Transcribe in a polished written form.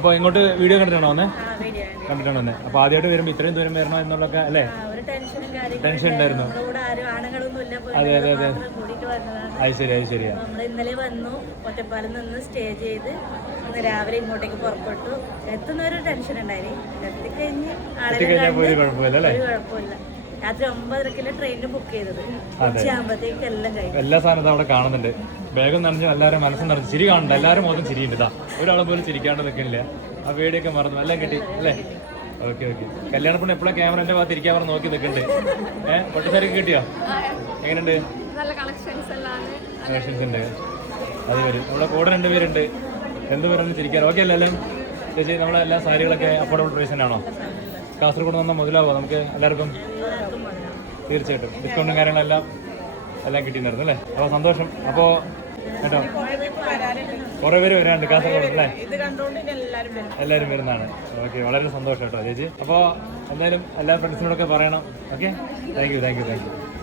അപ്പോൾ ഇങ്ങോട്ട് വീഡിയോ കണ്ടിട്ടാണോ വന്നേ? കണ്ടിട്ടാണോ വന്നേ? അപ്പോൾ ആദ്യമായിട്ട് വരുമ്പോൾ ഇത്രയും ദൂരം വരണോ എന്നുള്ളതൊക്കെ അല്ലേ ടെൻഷൻ ഉണ്ടായിരുന്നു. അതെ അതെ അതെ, അത് ശരി അത് ശരിയാ. ഇന്നലെ വന്നു, ഒറ്റപ്പാലം നിന്ന് സ്റ്റേ ചെയ്ത് ഇന്ന് രാവിലെ ഇങ്ങോട്ടേക്ക് പുറപ്പെട്ടു. എത്തുന്നൊരു ടെൻഷൻ ഉണ്ടായി, എത്തിക്കഴിഞ്ഞ് കുഴപ്പമില്ല. രാത്രി 9:30 ട്രെയിനിന് ബുക്ക് ചെയ്തത്. ഉച്ചയാകുമ്പോഴത്തേക്ക് എല്ലാം കഴിഞ്ഞു. എല്ലാ സാധനത്തും അവിടെ കാണുന്നുണ്ട്. വേഗം നിറഞ്ഞു, എല്ലാവരും മനസ്സും നിറഞ്ഞു. ചിരി കാണുന്നുണ്ട്, എല്ലാവരും മൊത്തം ചിരിയുണ്ട്. ഇതാ ഒരാളെ പോലും ചിരിക്കാണ്ട് നിൽക്കുന്നില്ല. ആ വീഡിയൊക്കെ മറന്നു, എല്ലാം കിട്ടി അല്ലേ? Okay okay. കല്യാണപ്പെണ്ണ് എപ്പോഴും ക്യാമറന്റെ ഭാഗത്ത് ഇരിക്കാൻ പറഞ്ഞ് നോക്കി നിൽക്കുന്നുണ്ട്. പട്ടുസാരൊക്കെ കിട്ടിയോ? എങ്ങനെയുണ്ട്? കളക്ഷൻസ് ഉണ്ട്. അത് വരും. നമ്മളെ കൂടെ 2 പേരുണ്ട്. എന്ത് പറയുന്നത് ചിരിക്കാൻ. ഓക്കെ അല്ലേ അല്ലേ ചേച്ചി? നമ്മളെ എല്ലാ സാരികളൊക്കെ അഫോർഡബിൾ പ്രൈസിനാണോ? കാസർഗോഡ് വന്നാൽ മുതലാവോ നമുക്ക് എല്ലാവർക്കും? തീർച്ചയായിട്ടും ഡിസ്കൗണ്ടും കാര്യങ്ങളെല്ലാം കിട്ടിയിട്ടുണ്ടായിരുന്നു അല്ലേ? അപ്പോൾ സന്തോഷം. അപ്പോൾ കേട്ടോ, കുറേ പേര് വരാനുണ്ട് കാസർഗോഡ് അല്ലേ? എല്ലാവരും വരുന്നതാണ്. ഓക്കെ, വളരെ സന്തോഷം കേട്ടോ ചേച്ചി. അപ്പോൾ എന്തായാലും എല്ലാ ഫ്രണ്ട്സിനോടൊക്കെ പറയണം. Okay, thank you.